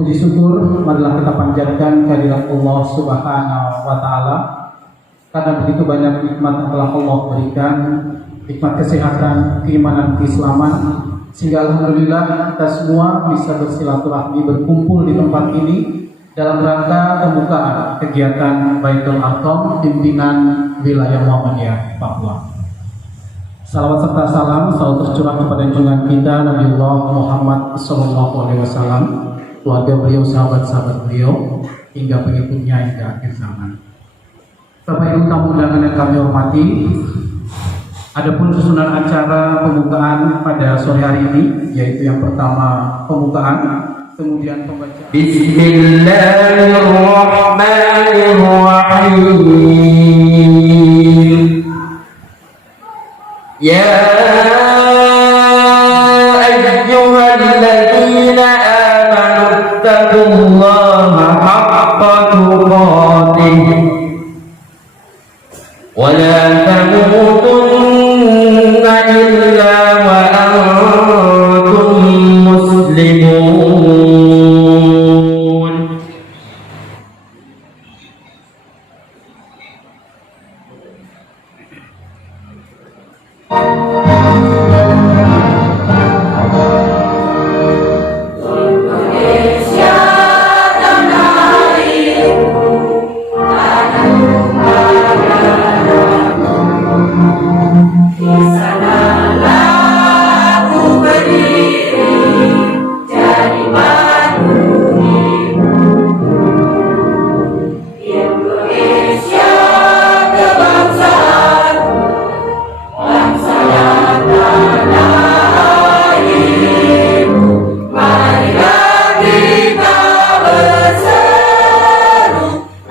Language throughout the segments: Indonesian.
Puji syukur marilah kita panjatkan kehadirat Allah Subhanahu wa Ta'ala, karena begitu banyak nikmat yang telah Allah berikan, nikmat kesehatan, keimanan, keislaman, sehingga alhamdulillah kita semua bisa bersilaturahmi, berkumpul di tempat ini dalam rangka pembukaan kegiatan Baitul Arqam pimpinan wilayah Muhammadiyah Papua. Salawat serta salam selalu tercurah kepada junjungan kita Nabiullah Muhammad SAW, keluarga beliau, sahabat-sahabat beliau, hingga pengikutnya hingga akhir zaman. Bapak Ibu tamu undangan yang kami hormati, adapun susunan acara pembukaan pada sore hari ini, yaitu yang pertama pembukaan, kemudian pembacaan. Bismillahirrahmanirrahim. Ya ayyuhalladzina ittaqullaha haqqa tuqatih wa la tamutunna illa wa antum muslimun.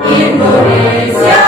Indonesia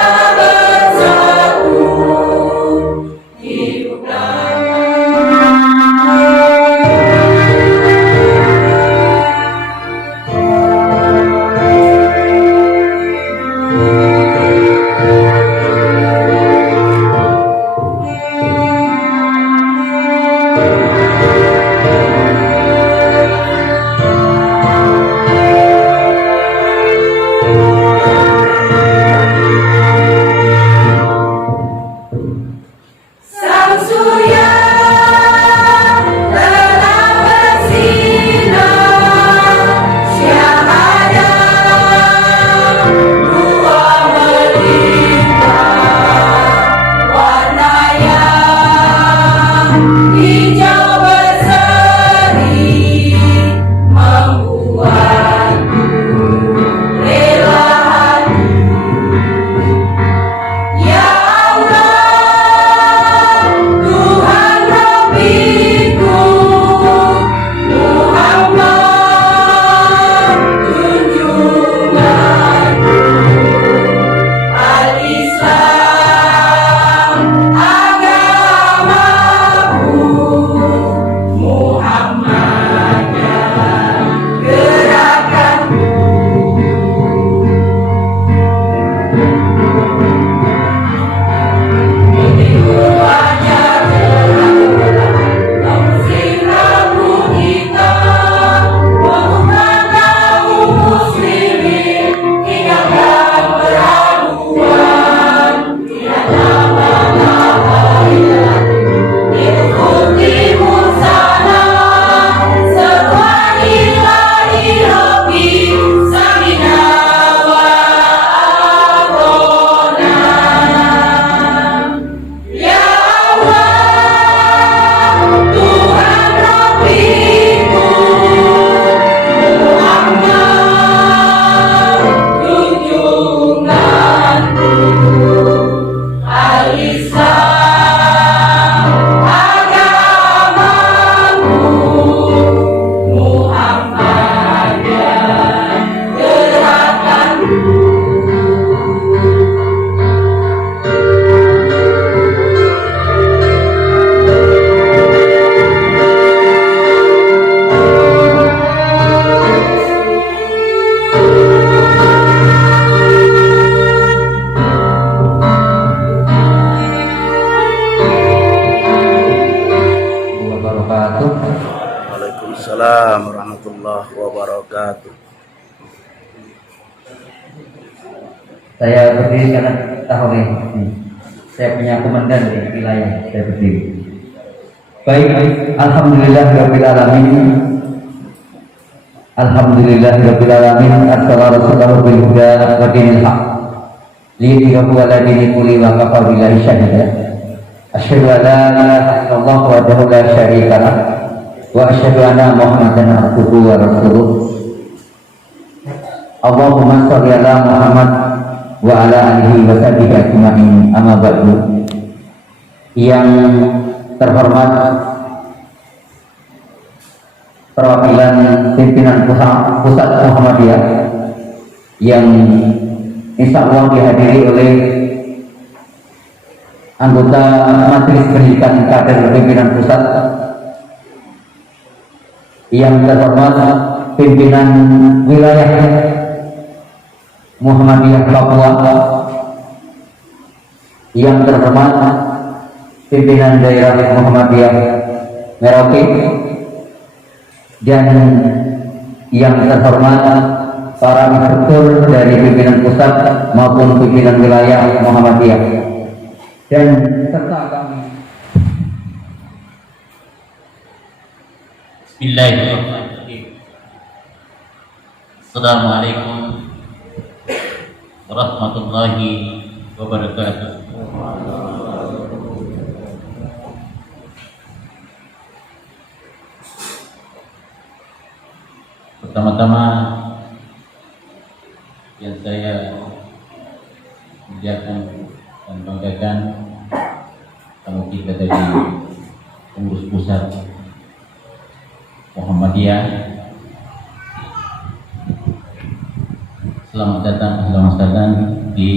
Saya berdiri karena tahu saya punya komandan di wilayah, saya berdiri. Baik, alhamdulillahirabbil alamin. Alhamdulillahirabbil alamin. Assalamualaikum warahmatullahi wabarakatuh. Liyudhhirahu ala dini kulli wa kafa billahi shahida. Asyhadu an la ilaha illallah wahdahu la syarika lah wa asyhadu anna Muhammadan abduhu wa rasuluh. Allahumma shalli ala Muhammad wa ala alihi wa sahbihi ajma'in. Amma ba'du. Yang terhormat perwakilan pimpinan pusat Muhammadiyah yang insya Allah dihadiri oleh anggota Majelis Pendidikan Kader Pimpinan Pusat, yang terhormat pimpinan wilayah Muhammadiyah Papua, yang terhormat pimpinan daerah Muhammadiyah Merauke, dan yang terhormat para instruktur dari pimpinan pusat maupun pimpinan wilayah Muhammadiyah, dan serta kami. Bismillahirrahmanirrahim. Assalamualaikum warahmatullahi wabarakatuh. Pertama-tama yang saya muliakan dan banggakan, kalau kita dari pengurus pusat Muhammadiyah, selamat datang di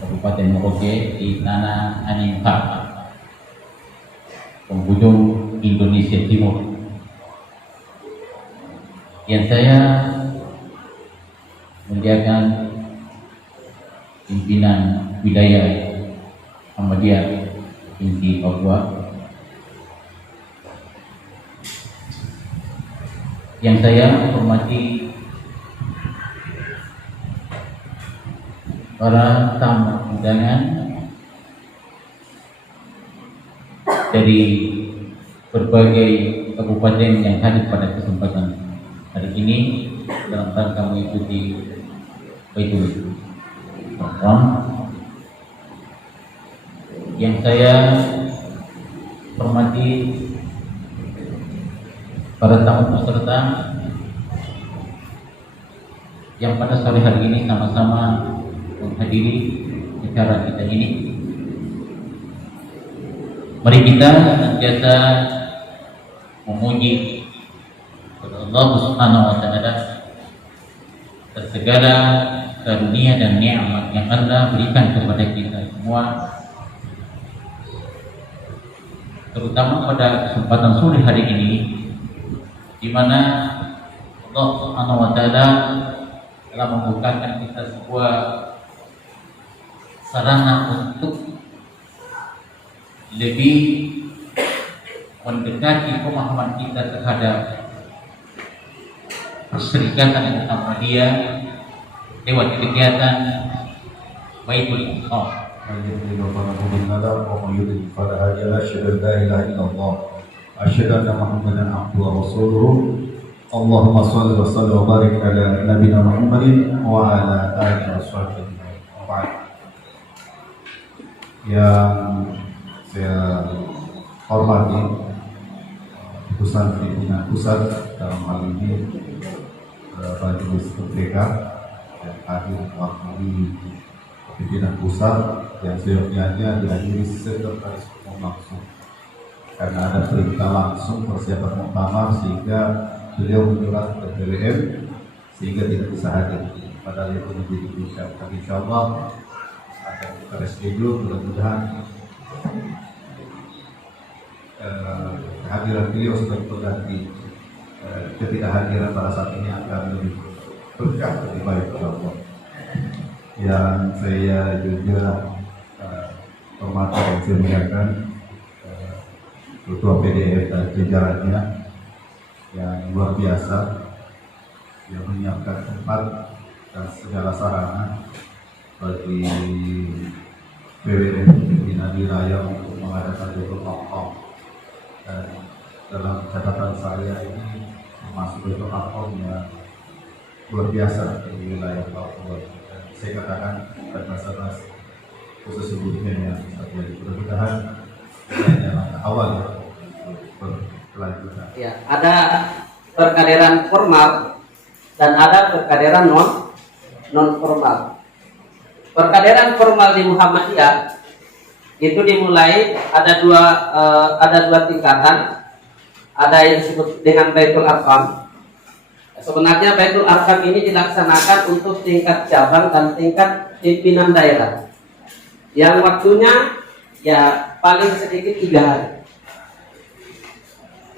Kabupaten Merauke, di tanah Aningkap, penghujung Indonesia Timur. Yang saya muliakan pimpinan wilayah Muhammadiyah di Papua, yang saya hormati para tamu undangan dari berbagai kabupaten yang hadir pada kesempatan hari ini dalam rangka mengikuti Baitul Haram. Yang saya hormati para tamu peserta yang pada sore hari ini sama-sama menghadiri acara kita ini. Mari kita senantiasa memuji kepada Allah Subhanahu wa taala atas segala karunia dan nikmat yang Allah berikan kepada kita semua, terutama pada kesempatan sore hari ini, di mana Allah Subhanahu wa taala telah membukakan kita sebuah sarana untuk lebih mendekati pemahaman kita terhadap perserikatan Muhammadiyah lewat kegiatan Baitul Haram. Asyhadu anna Muhammadan abduhu wa rasuluh. Allahumma shalli wa sallim wa barik ala nabiyina Muhammadin wa ala alihi washabbihi wa ba'd. Yang saya hormati pimpinan pusat dalam hal ini Majelis Merdeka yang hadir mewakili pimpinan pusat, yang seyogyanya dihadiri sekretaris umum langsung karena ada perintah langsung persiapan muktamar, sehingga beliau menyurat ke BWM sehingga tidak bisa hadir. Padahal itu menjadi urusan. Tapi insyaallah akan kita reschedule, mudah-mudahan kehadiran beliau sebagai pengganti ketidakhadiran pada saat ini akan lebih berkah, lebih baik insyaallah. Yang saya juga hormati dan saya muliakan Ketua PDF dan jajarannya yang luar biasa, yang menyiapkan tempat dan segala sarana bagi PWN pimpinan wilayah untuk mengadakan Baitul Aqam. Dan dalam catatan saya ini termasuk Baitul Aqam yang luar biasa di wilayah Papua. Dan saya katakan pada masa-masa khusus sebelumnya yang terjadi. Mudah-mudahan hanya langkah awal untuk berkelanjutan. Ya, ada perkaderan formal dan ada perkaderan non formal. Perkaderan formal di Muhammadiyah itu dimulai ada dua tingkatan. Ada yang disebut dengan Baitul Arqam. Sebenarnya Baitul Arqam ini dilaksanakan untuk tingkat cabang dan tingkat pimpinan daerah. Yang waktunya ya paling sedikit 3 hari.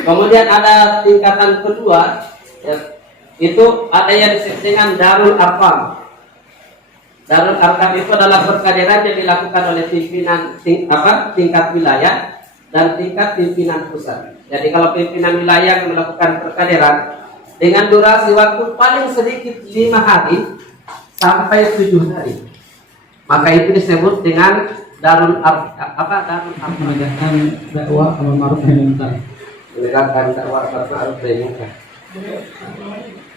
Kemudian ada tingkatan kedua, ya, itu ada yang disebut dengan Darul Arqam. Darul Arqam itu adalah perkaderan yang dilakukan oleh pimpinan tingkat wilayah dan tingkat pimpinan pusat. Jadi kalau pimpinan wilayah melakukan perkaderan dengan durasi waktu paling sedikit 5 hari sampai 7 hari, maka itu disebut dengan Darul Arqam. Menegakkan dakwah amar ma'ruf nahi munkar. Menegakkan dakwah amar ma'ruf nahi munkar.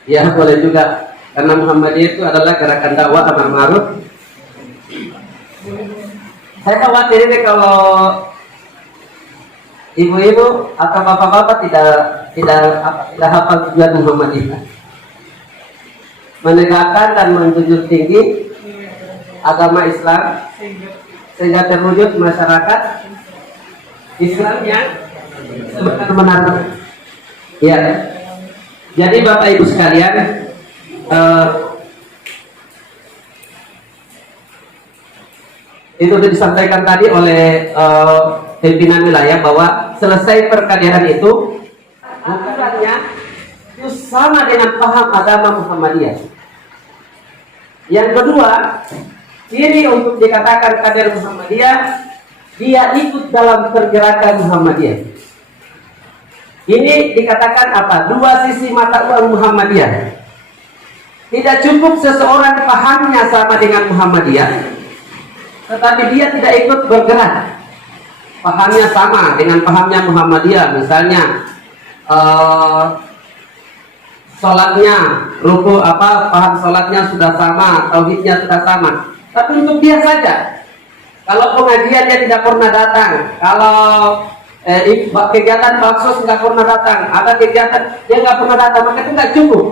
Ya, boleh juga. Karena Muhammadiyah itu adalah gerakan dakwah amar ma'ruf. Saya khawatir ini kalau ibu-ibu atau bapak-bapak tidak hafal tujuan Muhammadiyah. Menegakkan dan menjunjung tinggi agama Islam sehingga terwujud masyarakat Islam yang sebenar-benarnya. Ya. Jadi Bapak Ibu sekalian, itu disampaikan tadi oleh pimpinan wilayah bahwa selesai perkaderan itu ukurannya itu sama dengan paham agama Muhammadiyah. Yang kedua, ciri untuk dikatakan kader Muhammadiyah, dia ikut dalam pergerakan Muhammadiyah. Ini dikatakan apa? 2 sisi mata uang Muhammadiyah. Tidak cukup seseorang pahamnya sama dengan Muhammadiyah, tetapi dia tidak ikut bergerak. Pahamnya sama dengan pahamnya Muhammadiyah, misalnya sholatnya, ruku paham sholatnya sudah sama, tauhidnya sudah sama. Tapi untuk dia saja. Kalau pengajian dia tidak pernah datang, kalau kegiatan baksos nggak pernah datang, ada kegiatan dia nggak pernah datang, maka itu nggak cukup.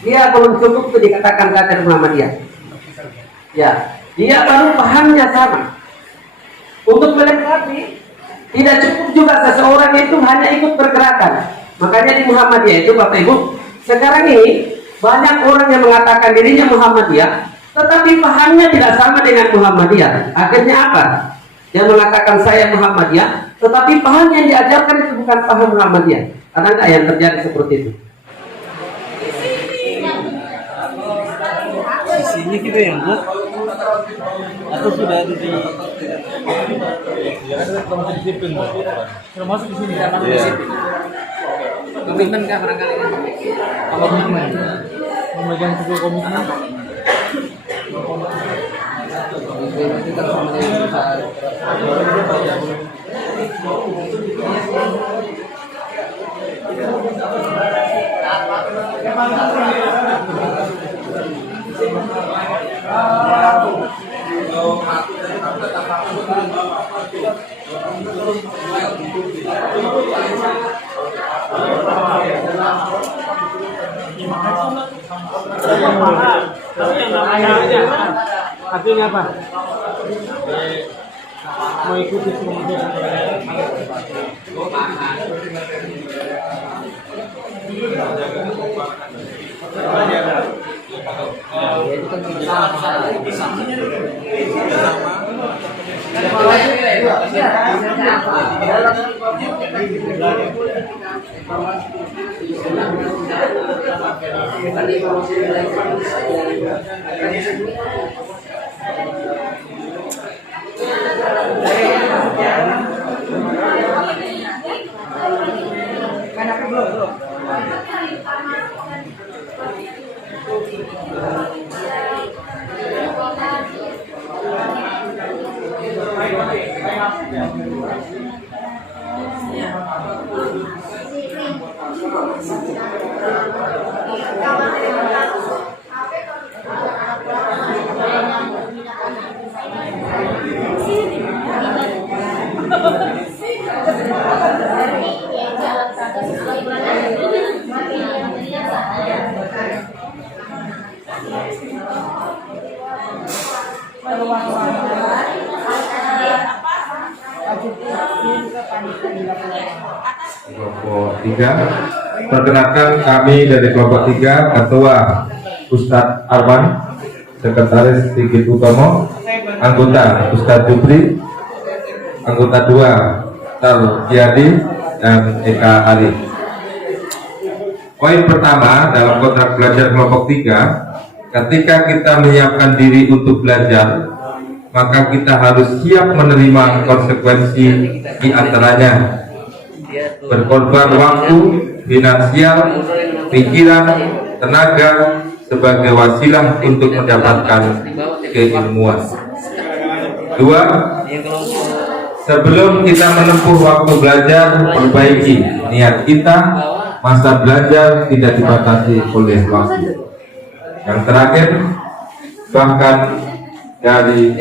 Dia belum cukup itu dikatakan kader Muhammadiyah. Ya, dia baru pahamnya sama. Untuk melengkapi, tidak cukup juga seseorang itu hanya ikut pergerakan. Makanya di Muhammadiyah itu Bapak Ibu, sekarang ini banyak orang yang mengatakan dirinya Muhammadiyah, tetapi pahamnya tidak sama dengan Muhammadiyah. Akhirnya apa? Dia mengatakan saya Muhammadiyah, tetapi paham yang diajarkan itu bukan paham Muhammadiyah. Ada nggak yang terjadi seperti itu? Sisinya kita yang buat atau sudah ada di termasuk disiplin, termasuk di sini kan disiplin. Komitmen kah barangkali? Komitmen. Memegang teguh komitmen. Kita sama dengan artinya apa? Mau ikuti kemudian. Kelompok 3, perkenalkan kami dari kelompok 3, Ketua Ustadz Arman, Sekretaris Sigit Utomo, anggota Ustadz Jupri, anggota 2 Tar Kiadi dan Eka Ali. Poin pertama dalam kontrak belajar kelompok 3, ketika kita menyiapkan diri untuk belajar, maka kita harus siap menerima konsekuensi di antaranya berkorban waktu, finansial, pikiran, tenaga sebagai wasilah untuk mendapatkan keilmuan. 2. Sebelum kita menempuh waktu belajar, perbaiki niat kita. Masa belajar tidak dibatasi oleh waktu. Yang terakhir, bahkan dari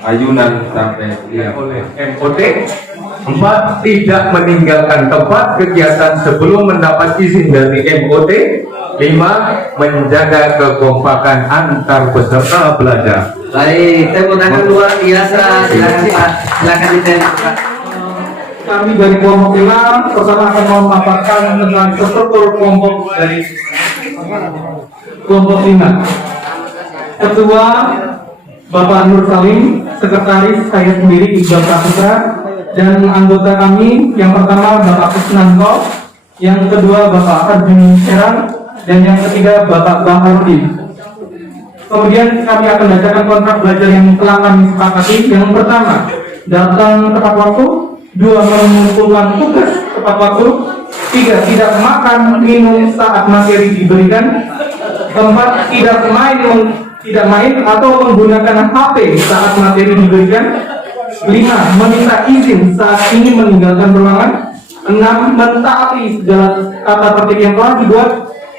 ayunan sampai oleh MOT. 4. Tidak meninggalkan tempat kegiatan sebelum mendapat izin dari MOT. 5. Menjaga kekompakan antar peserta belajar. Baik, tepuk tangan luar biasa. Silakan Pak, silakan ditanya Pak. Kami dari kelompok 5 pertama akan memaparkan tentang struktur kelompok dari kelompok 5. Ketua Bapak Nur Salim, sekretaris saya sendiri Iqbal Saputra, dan anggota kami yang pertama Bapak Kusnanto, yang kedua Bapak Arjun Serang, dan yang ketiga Bapak Baharudin. Kemudian kami akan bacakan kontrak belajar yang telah kami sepakati. Yang pertama, datang tepat waktu. 2. Mengumpulkan tugas tepat waktu. 3. Tidak makan minum saat materi diberikan. 4. Tidak main atau menggunakan HP saat materi diberikan. 5. Meminta izin saat ingin meninggalkan ruangan. 6. Mentaati segala tata tertib yang telah dibuat.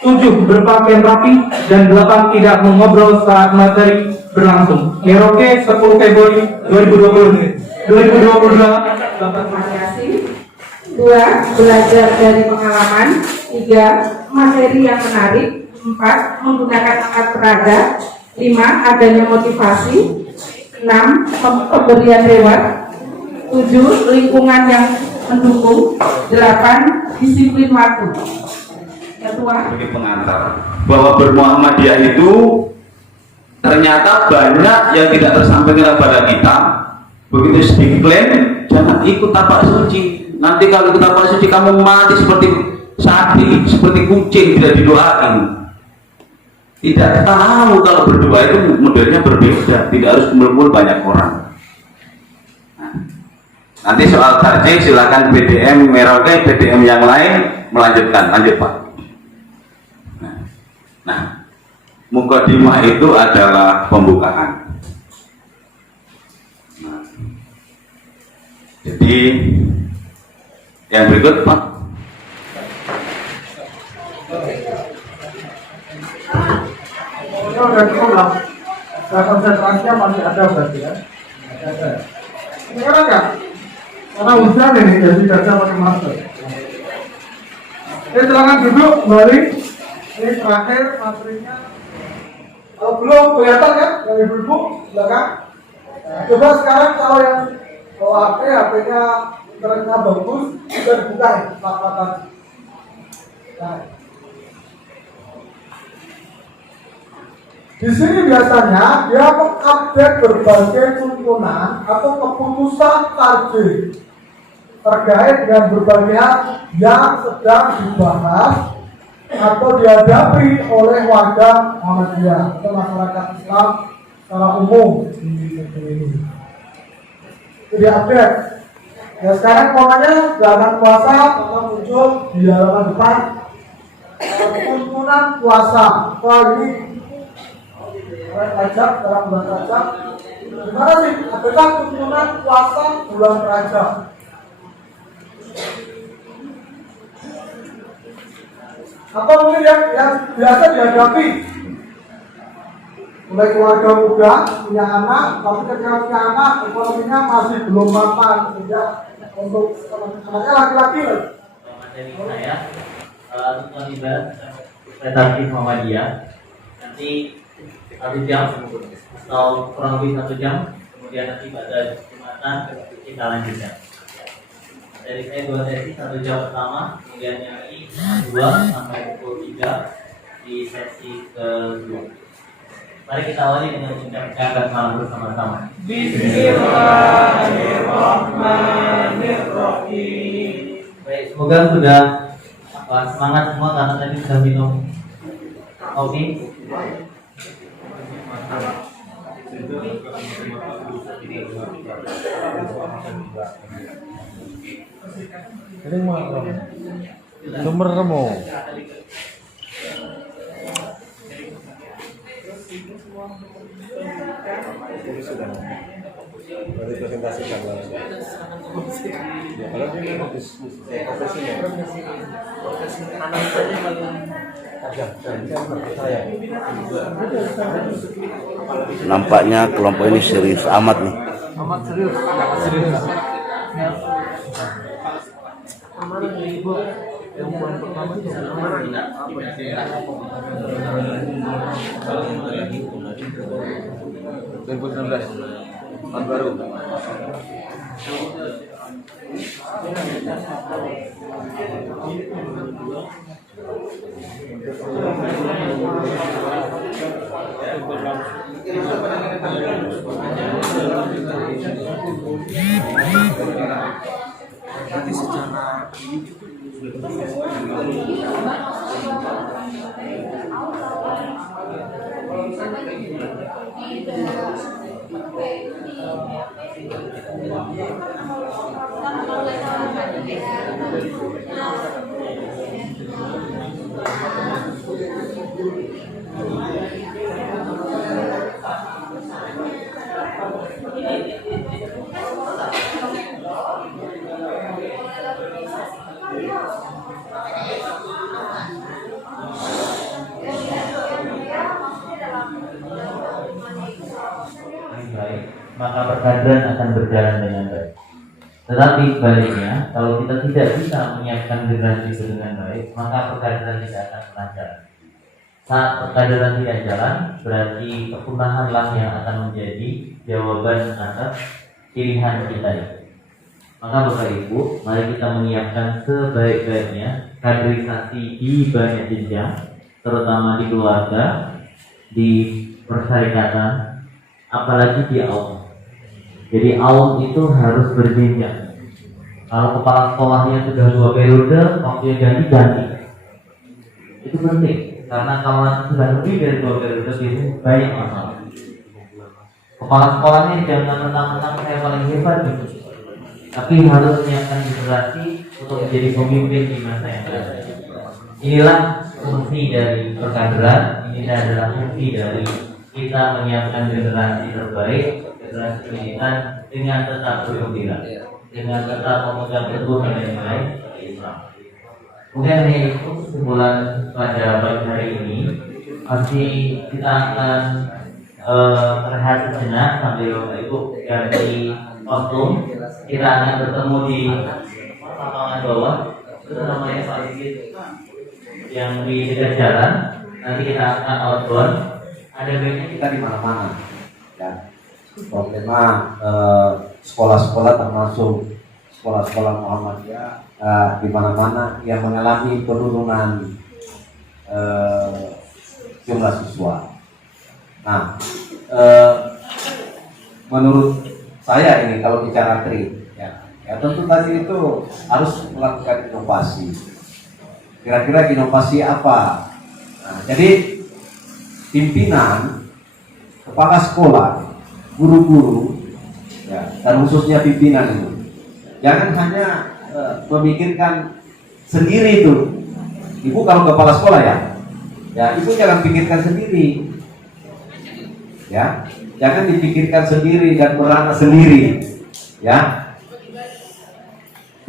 7. Berpakaian rapi. Dan 8. Tidak mengobrol saat materi berlangsung. Merauke 10 Februari 2022. Variasi. 2. Belajar dari pengalaman. 3. Materi yang menarik. 4. Menggunakan alat peraga. 5. Adanya motivasi. 6. Pemberian reward. 7. Lingkungan yang mendukung. 8. Disiplin waktu. Ketua sebagai pengantar bahwa bermuhammadiyah itu ternyata banyak yang tidak tersampaikan kepada kita. Begitu diklaim, jangan ikut tapak suci. Nanti kalau ikut tapak suci kamu mati seperti sapi, seperti kucing, tidak didoain. Tidak tahu kalau berdoa itu modelnya berbeda, tidak harus kumpul banyak orang. Nanti soal tarjih silakan PDM Merauke, PDM yang lain melanjutkan. Lanjut Pak. Nah, mukadimah itu adalah pembukaan. Nah, jadi yang berikut Pak. Dan pulang, konsentrasinya masih ada berarti ya. Sekarang enggak? Karena hujan ini jadi tidak pakai masker. Silakan duduk kembali. Ini terakhir materinya. Kalau belum kelihatan kan yang ibu-ibu belakang. Coba sekarang kalau yang bawa HP-nya internetnya bagus, sudah dibuka ya pelakatan. Nah, di sini biasanya dia mengupdate berbagai tuntunan atau keputusan tarjih terkait dengan berbagai hal yang sedang dibahas atau dihadapi oleh warga Muhammadiyah atau masyarakat Islam secara umum di negeri ini. Jadi update. Ya sekarang pokoknya jangan puasa atau muncul di halaman depan tuntunan puasa. Wah ini pajak dalam bulan Rajab Gimana sih? Adakah turunan puasa bulan Rajab? Atau mungkin yang biasa dihadapi oleh keluarga muda, punya anak, tapi ketika punya anak, ekonominya masih belum mapan, sehingga untuk anaknya laki-laki. Materi saya untuk terlibat prestasi Muhammadiyah nanti 1 jam atau kurang lebih 1 jam, kemudian nanti pada Jumatan kita lanjutkan. Dari saya 2 sesi, 1 jam pertama, kemudian nyanyi 2 sampai pukul 3 di sesi kedua. Mari kita awali dengan mengucapkan salam bersama-sama. Bismillahirrahmanirrahim. Baik, semoga sudah semangat semua karena tadi sudah minum kopi. Ini mau nomor kamu. Nampaknya kelompok ini serius amat nih. Amat serius. Serius. Yang poin pertama itu 2019 tahun baru. Nanti secara baik, maka perkaderan akan berjalan dengan baik. Tetapi sebaliknya, kalau kita tidak bisa menyiapkan generasi itu dengan baik, maka perkaderan tidak akan pernah jalan. Saat perkaderan tidak jalan, berarti kepunahanlah yang akan menjadi jawaban atas pilihan kita ini. Maka Bapak Ibu, mari kita menyiapkan sebaik-baiknya kaderisasi di banyak jenjang, terutama di keluarga, di persyarikatan, apalagi di AUM. Jadi AUM itu harus berjenjang. Kalau kepala sekolahnya sudah 2 periode, waktunya ganti. Itu penting, karena kalau sudah lebih dari 2 periode, biasanya banyak masalah. Kepala sekolahnya jangan mentang-mentang saya paling hebat gitu, tapi harus menyiapkan generasi untuk menjadi pemimpin di masa yang akan datang. Inilah fungsi dari perkaderan. Ini adalah fungsi dari kita menyiapkan generasi terbaik, generasi pendidikan dengan tetap bergembira, dengan tetap memegang teguh nilai-nilai Islam. Mungkin ini kesimpulan pada pagi hari ini. Pasti kita akan rehat sejenak sambil Bapak Ibu ganti kostum. Kita akan bertemu di lapangan bawah, itu namanya Pak Sigit, yang di dekat jalan. Nanti kita akan outbound. Ada baiknya Kita di mana-mana. Ya. Problema sekolah-sekolah termasuk sekolah-sekolah Muhammadiyah di mana-mana yang mengalami penurunan jumlah siswa. Nah, menurut saya ini kalau bicara ya tentu tadi itu harus melakukan inovasi. Kira-kira inovasi apa? Nah, jadi pimpinan, kepala sekolah, guru-guru, ya, dan khususnya pimpinan itu, jangan hanya memikirkan sendiri itu. Ibu kalau kepala sekolah ya ibu jangan pikirkan sendiri, ya. Jangan dipikirkan sendiri dan beranak sendiri, ya.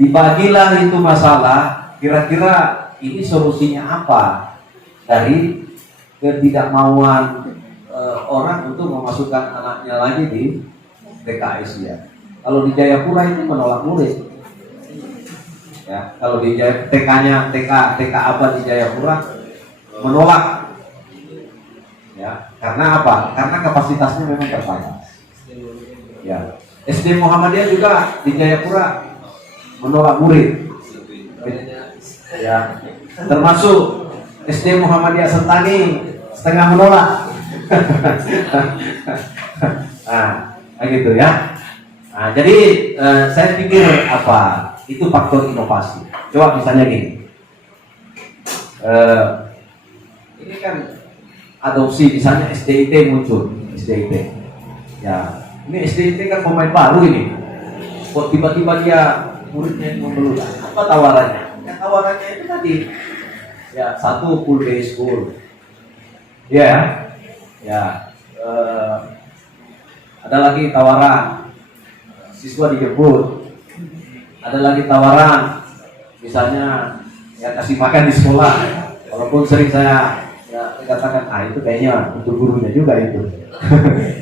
Dibagilah itu masalah. Kira-kira ini solusinya apa dari ketidakmauan orang untuk memasukkan anaknya lagi di TKS ya. Kalau di Jayapura itu menolak murid. Ya, kalau di TK-nya TK apa di Jayapura menolak. Ya, karena apa? Karena kapasitasnya memang terbatas. Ya. SD Muhammadiyah juga di Jayapura menolak murid. Ya. Termasuk SD Muhammadiyah Sentani setengah menolak. Nah, gitu ya. Nah, jadi saya pikir apa? Itu faktor inovasi. Coba misalnya gini. Ini kan adopsi misalnya SDIT muncul, SDIT. Ya, ini SDIT kan pemain baru ini. Kok tiba-tiba dia muridnya membeludar? Apa tawarannya? Ya, tawarannya itu tadi. Ya, satu full day school. Ya, ya. Ada lagi tawaran siswa dijemput. Ada lagi tawaran, misalnya ya kasih makan di sekolah. Walaupun sering saya ya katakan, itu kayaknya untuk gurunya juga itu.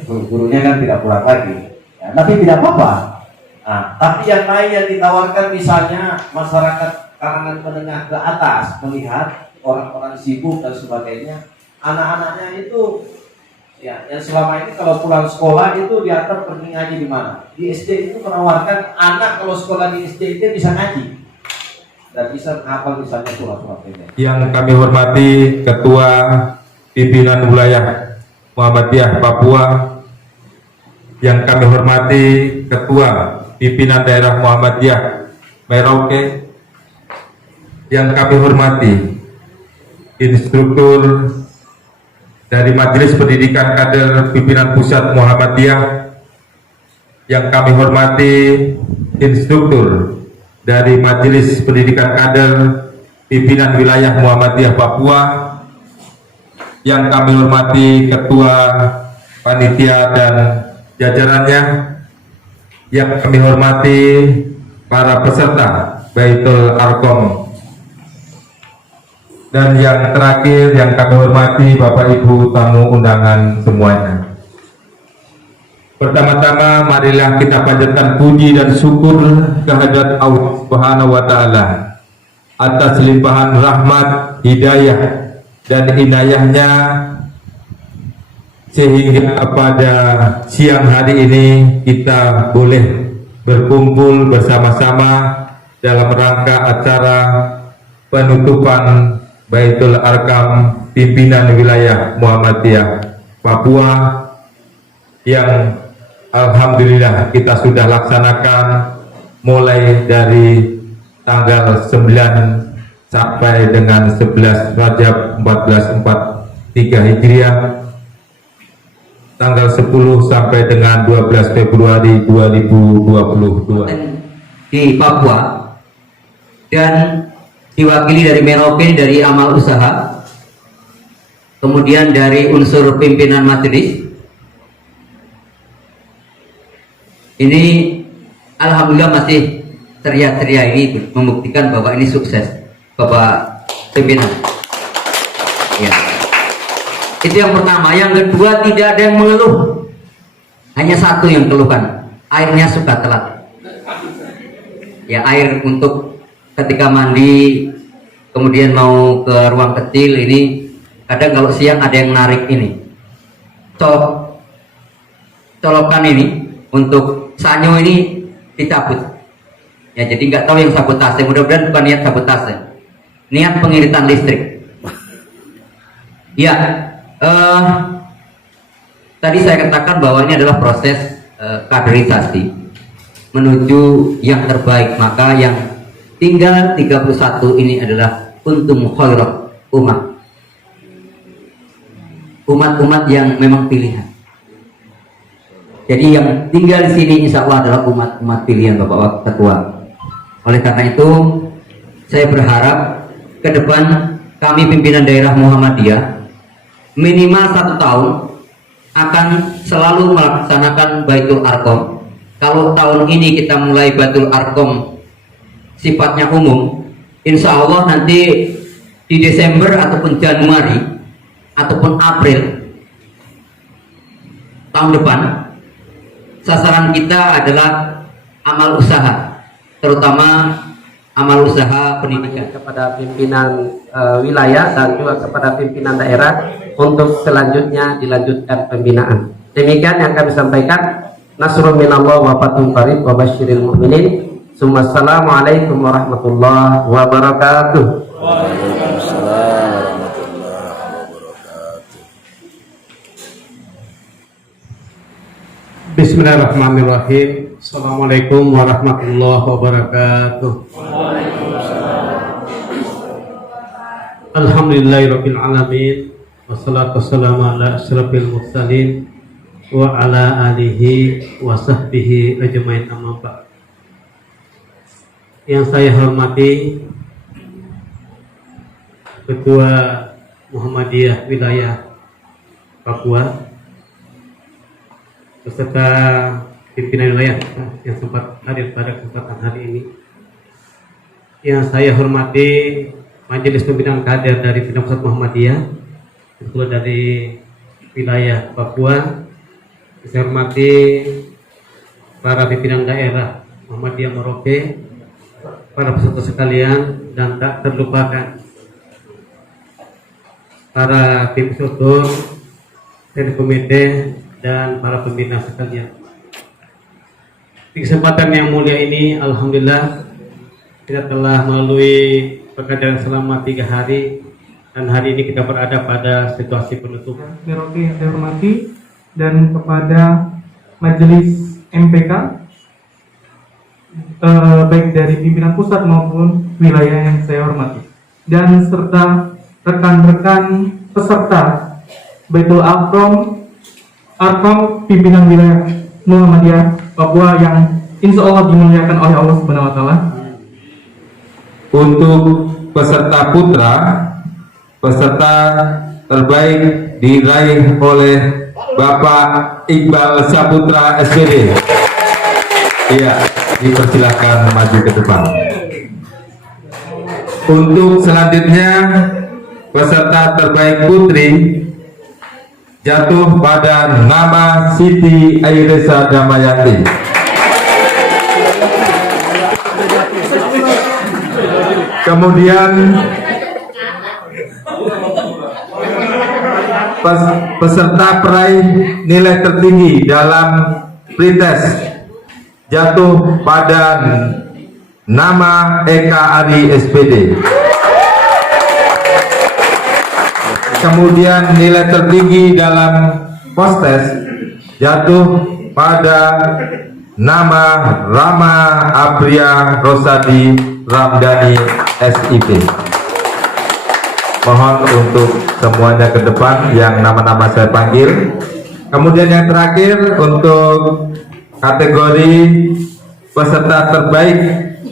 Gurunya kan tidak pulang lagi. Ya, tapi tidak apa-apa. Nah, tapi yang lain yang ditawarkan misalnya masyarakat kalangan menengah ke atas melihat orang-orang sibuk dan sebagainya, anak-anaknya itu ya yang selama ini kalau pulang sekolah itu diantar pergi ngaji di mana? Di SD itu menawarkan anak kalau sekolah di SD itu bisa ngaji dan bisa menghafal misalnya surat-surat pendek. Yang kami hormati Ketua Pimpinan Wilayah Muhammadiyah Papua, yang kami hormati Ketua Pimpinan Daerah Muhammadiyah Merauke, yang kami hormati instruktur dari Majelis Pendidikan Kader Pimpinan Pusat Muhammadiyah, yang kami hormati instruktur dari Majelis Pendidikan Kader Pimpinan Wilayah Muhammadiyah Papua, yang kami hormati Ketua Panitia dan jajarannya, yang kami hormati para peserta Baitul Arqam, dan yang terakhir yang kami hormati Bapak Ibu tamu undangan semuanya. Pertama-tama marilah kita panjatkan puji dan syukur kehadirat Allah Subhanahu wa taala atas limpahan rahmat, hidayah dan inayahnya sehingga pada siang hari ini kita boleh berkumpul bersama-sama dalam rangka acara penutupan Baitul Arqam Pimpinan Wilayah Muhammadiyah Papua yang alhamdulillah kita sudah laksanakan mulai dari tanggal 9 sampai dengan 11 Rajab 1443 Hijriah, tanggal 10 sampai dengan 12 Februari 2022 di Papua, dan diwakili dari Merauke dari amal usaha, kemudian dari unsur pimpinan majelis. Ini alhamdulillah masih ceria-ceria, ini membuktikan bahwa ini sukses Bapak pimpinan. Ya. Itu yang pertama. Yang kedua, tidak ada yang mengeluh, hanya satu yang keluhkan, airnya suka telat. Ya, air untuk ketika mandi, kemudian mau ke ruang kecil ini, kadang kalau siang ada yang narik ini colokan ini untuk sanyo ini dicabut. Ya, jadi nggak tahu yang sabotase. Mudah-mudahan bukan niat sabotase, niat pengiritan listrik. Ya, tadi saya katakan bahwa ini adalah proses kaderisasi menuju yang terbaik. Maka yang tinggal 31 ini adalah untung khairat umat-umat yang memang pilihan. Jadi yang tinggal di sini insya Allah adalah umat-umat pilihan Bapak Ketua. Oleh karena itu saya berharap ke depan kami pimpinan daerah Muhammadiyah minimal 1 tahun akan selalu melaksanakan Baitul Arqam. Kalau tahun ini kita mulai Baitul Arqam sifatnya umum, insya Allah nanti di Desember ataupun Januari ataupun April tahun depan, sasaran kita adalah amal usaha, terutama amal usaha pendidikan, kepada pimpinan wilayah dan juga kepada pimpinan daerah untuk selanjutnya dilanjutkan pembinaan. Demikian yang kami sampaikan. Nasrul minallah wa fathun qarib wa basyiril mu'minin. Assalamualaikum warahmatullahi wabarakatuh. Waalaikumsalam warahmatullahi wabarakatuh. Bismillahirrahmanirrahim. Assalamualaikum warahmatullahi wabarakatuh. Alhamdulillahirabbil alamin. Wassalatu wassalamu ala asyrafil mursalin wa ala alihi wa sahbihi ajmain, amma ba'd. Yang saya hormati Ketua Muhammadiyah Wilayah Papua beserta pimpinan wilayah yang sempat hadir pada kesempatan hari ini. Yang saya hormati Majelis Pembinaan Kader dari Pimpinan Pusat Muhammadiyah, Ketua dari wilayah Papua. Saya hormati para pimpinan daerah Muhammadiyah Merauke, para peserta sekalian, dan tak terlupakan para tim struktur, tim komite, dan para pembina sekalian. Di kesempatan yang mulia ini, alhamdulillah kita telah melalui perkaderan selama 3 hari, dan hari ini kita berada pada situasi penutupan. Merauke yang saya hormati, dan kepada Majelis MPK, baik dari pimpinan pusat maupun wilayah yang saya hormati, dan serta rekan-rekan peserta Baitul Arqam pimpinan wilayah Muhammadiyah Papua yang insya Allah dimuliakan oleh Allah Subhanahu Wa Taala. Untuk peserta putra, peserta terbaik diraih oleh Bapak Iqbal Saputra SPD. Iya, dipersilakan maju ke depan. Untuk selanjutnya, peserta terbaik putri jatuh pada nama Siti Airesa Damayanti. Kemudian peserta peraih nilai tertinggi dalam pretest jatuh pada nama Eka Ari SPD. Kemudian nilai tertinggi dalam posttest jatuh pada nama Rama Apria Rosadi Ramdhani SIP. Mohon untuk semuanya ke depan yang nama-nama saya panggil. Kemudian yang terakhir untuk kategori peserta terbaik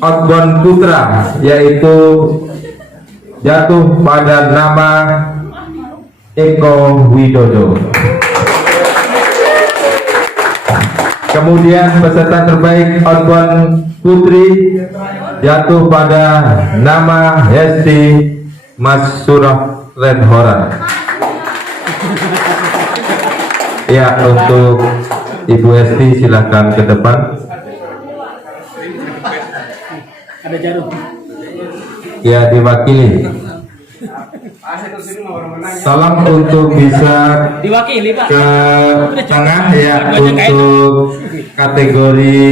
outbound putra, yaitu jatuh pada nama Eko Widodo. Kemudian peserta terbaik outbound putri jatuh pada nama Hesti Mas Surah Renhoran. Ya, untuk Ibu Hesti silakan ke depan. Ada jarum. Ya, diwakili. Salam untuk bisa Diwakili, Pak. ke tengah ya untuk kategori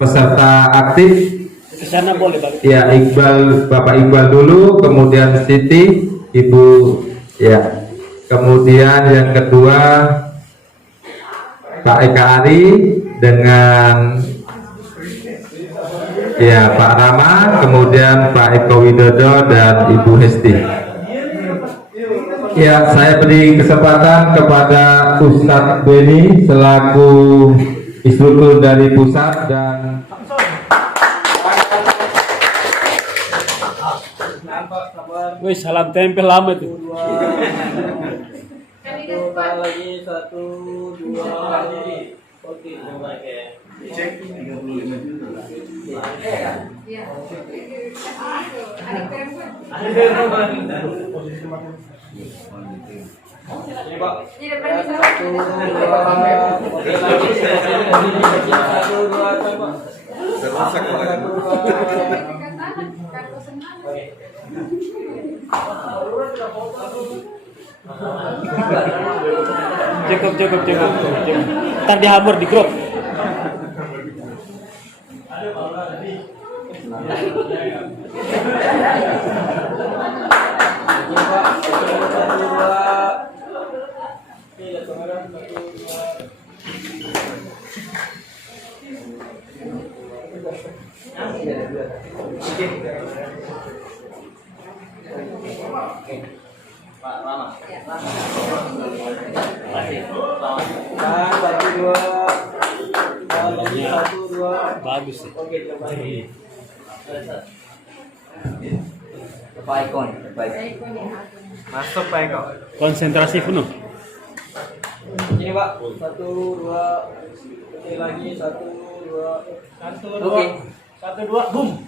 peserta aktif. Kesana boleh, Pak. Ya, Iqbal, Bapak Iqbal dulu, kemudian Siti, Ibu, ya. Kemudian yang kedua Pak Eka Ari dengan ya Pak Rama, kemudian Pak Eko Widodo dan Ibu Hesti. Ya, saya beri kesempatan kepada Ustadz Beni selaku instruktur dari pusat dan Wih, salam tempel lama tuh. lagi, 1, 2. Oke, coba ya. Cek 35 juta. Iya. Ini Pak. Di depan bisa. 1, 2. Oke, lagi. 1, 2, coba. Serusak lagi. Cukup. Ntar dihamur di grup. Pak Rama. Satu, dua. Lagi 1, 2. Bagus sih. Oke, coba ini. Pak Ikon, Masuk Pak Eko. Konsentrasi penuh. Ini Pak. 1, 2. Oke, lagi 1, 2. 1, 2. Oke. 1, 2. Boom.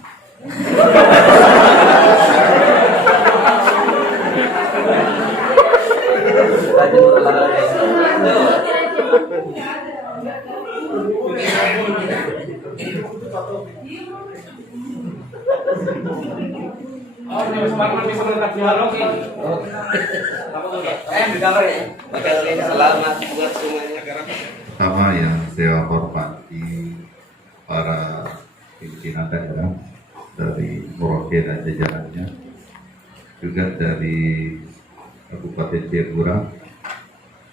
Selamat buat semuanya. Pertama yang saya hormati para pimpinan daerah dari Merauke dan jajarannya, juga dari Kabupaten Jayapura,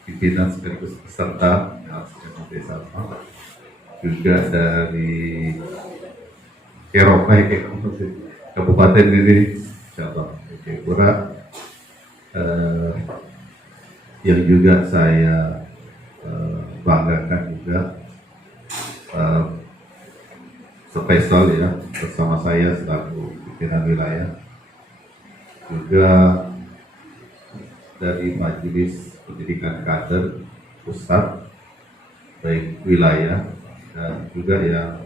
pimpinan sekaligus peserta yang saya sama, juga dari Kabupaten ini, cabang Jayapura, yang juga saya banggakan juga spesial ya bersama saya selaku pimpinan wilayah, juga dari Majelis Pendidikan Kader Pusat baik wilayah dan juga yang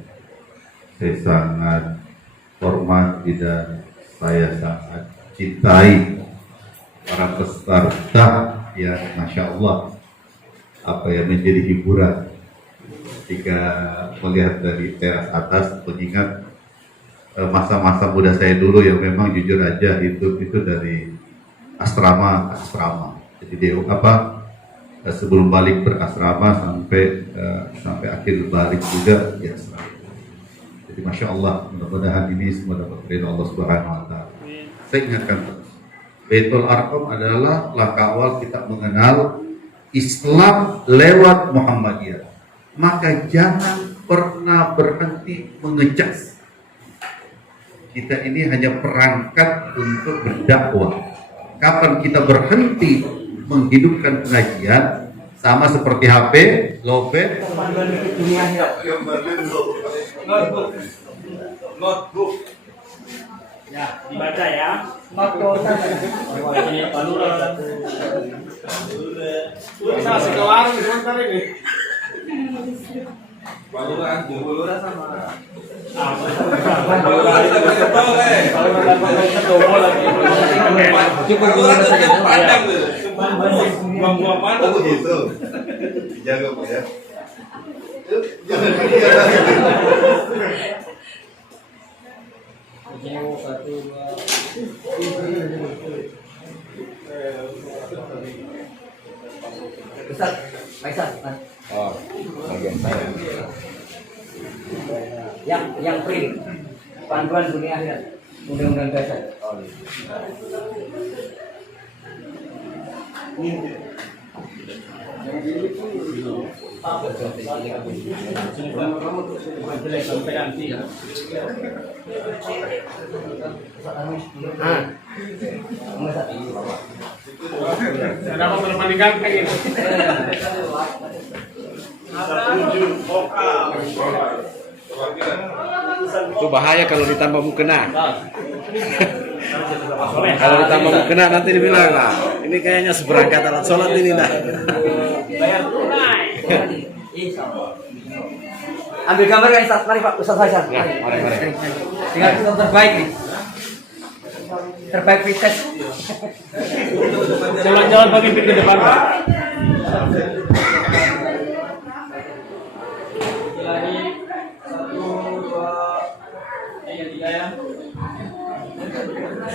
saya sangat hormati dan saya sangat cintai para peserta yang Masya Allah apa yang menjadi hiburan ketika melihat dari teras atas, mengingat masa-masa muda saya dulu yang memang jujur aja itu dari asrama. Jadi sebelum balik berasrama sampai akhir balik juga di asrama. Jadi Masya Allah, mudah-mudahan ini semua dapat ridho Allah Subhanahu Wa Taala. Saya ingatkan terus, Baitul Arqam adalah langkah awal kita mengenal Islam lewat Muhammadiyah. Maka jangan pernah berhenti mengecas. Kita ini hanya perangkat untuk berdakwah. Kapan kita berhenti menghidupkan pengajian, sama seperti HP, lopet, notebook. Ya, dibaca ya. Ini Palura satu. Bisa masih ke warung sebentar ini. Palura sama. Palura kita berkebal Palura lagi. Cukup pandang tuh. Buang-buang pandang gitu. Jaga Pak ya. Jangan satu, dua. Ustaz, Faisal. Oh, bagian saya. Yang print panduan dunia akhirat, undang-undang dasar. Kenapa berbandingkan kayak gitu? Setuju vokal. Itu bahaya kalau ditambah mukena. Kalau ditambah mukena nanti dibilang lah, ini kayaknya seperangkat alat sholat ini nah. Bayar tunai. Ambil gambar kan Ustaz, mari Pak Ustaz Faisal. Ya, mari. Tinggal kita terbaik nih. Terbaik Vites. Jalan-jalan bagi pintu depan, Pak. Lagi 1, 2, 3 ya.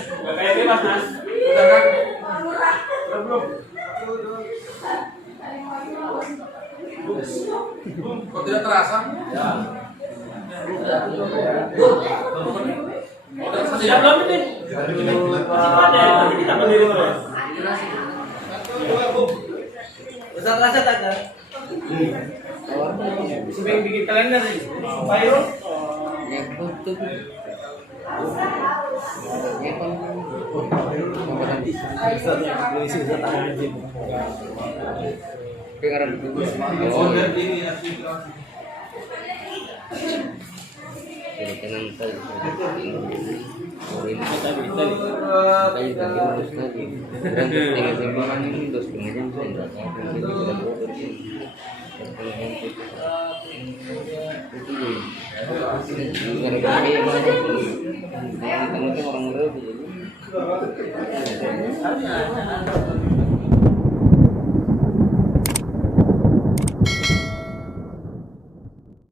Gak kayak ini Mas. Udah kan? Belum. Kok tidak terasa? Ya. Sudah belum ini? Ada, kita berdiri terus. Ustaz rasa tak ada? Sudah bikin kalender nih. Bayro. Orang